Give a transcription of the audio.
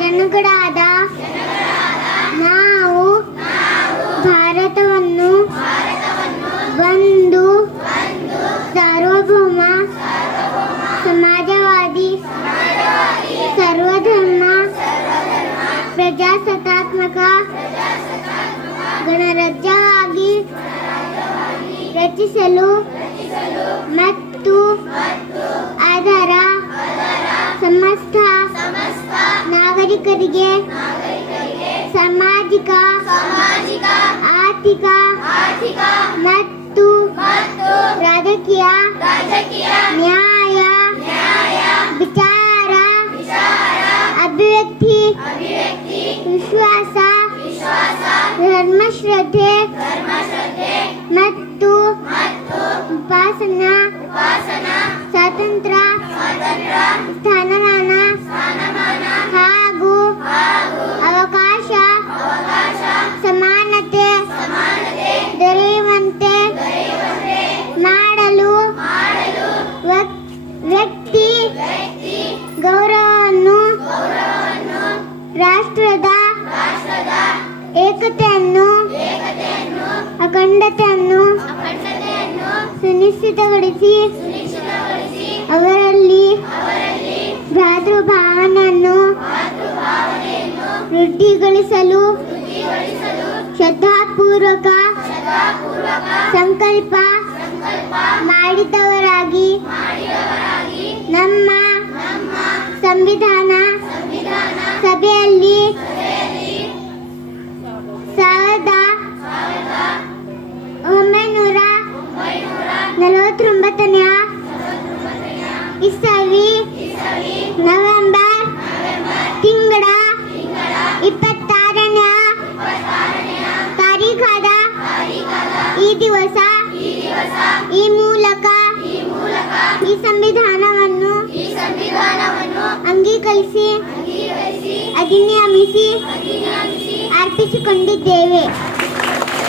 ಜನಗಳಾದ ನಾವು ಭಾರತವನ್ನು ಒಂದು ಸಾರ್ವಭೌಮ ಸಮಾಜವಾದಿ ಸರ್ವಧರ್ಮ ಪ್ರಜಾಸತ್ತಾತ್ಮಕ ಗಣರಾಜ್ಯವಾಗಿ ರಚಿಸಲು ಮತ್ತು ಅದರ ಸಮಸ್ತ ನಾಗರಿಕರಿಗೆ ಸಾಮಾಜಿಕ ಆರ್ಥಿಕ ಮತ್ತು ರಾಜಕೀಯ ನ್ಯಾಯ ವಿಚಾರ ಅಭಿವ್ಯಕ್ತಿ ವಿಶ್ವಾಸ ಧರ್ಮಶ್ರದ್ಧೆ ಮತ್ತು ಉಪಾಸನಾ ಸ್ವಾತಂತ್ರ್ಯ ಸ್ಥಾನಮಾನ ಹಾಗೂ ಅವಕಾಶ ಸಮಾನತೆ ದೊರೆಯುವಂತೆ ಮಾಡಲು ವ್ಯಕ್ತಿ ಗೌರವವನ್ನು ರಾಷ್ಟ್ರದ ಏಕತೆಯನ್ನು ಅಖಂಡತೆಯನ್ನು ಸುನಿಶ್ಚಿತಗೊಳಿಸಿ ಅವರಲ್ಲಿ ಭ್ರಾತೃಭಾವನೆಯನ್ನು ವೃದ್ಧಿಗೊಳಿಸಲು ಶ್ರದ್ಧಾಪೂರ್ವಕ ಸಂಕಲ್ಪ ಮಾಡಿದವರಾಗಿ ನಮ್ಮ ಸಂವಿಧಾನ ಸಭೆಯಲ್ಲಿ 1949ನೇ ಇಸವಿ ನವೆಂಬರ್ ತಿಂಗಳ 26ನೇ ತಾರೀಖಾದ ಈ ದಿವಸ ಈ ಮೂಲಕ ಈ ಸಂವಿಧಾನವನ್ನು ಅಂಗೀಕರಿಸಿ ಅಧಿನಿಯಮಿಸಿ ಅರ್ಪಿಸಿಕೊಂಡಿದ್ದೇವೆ.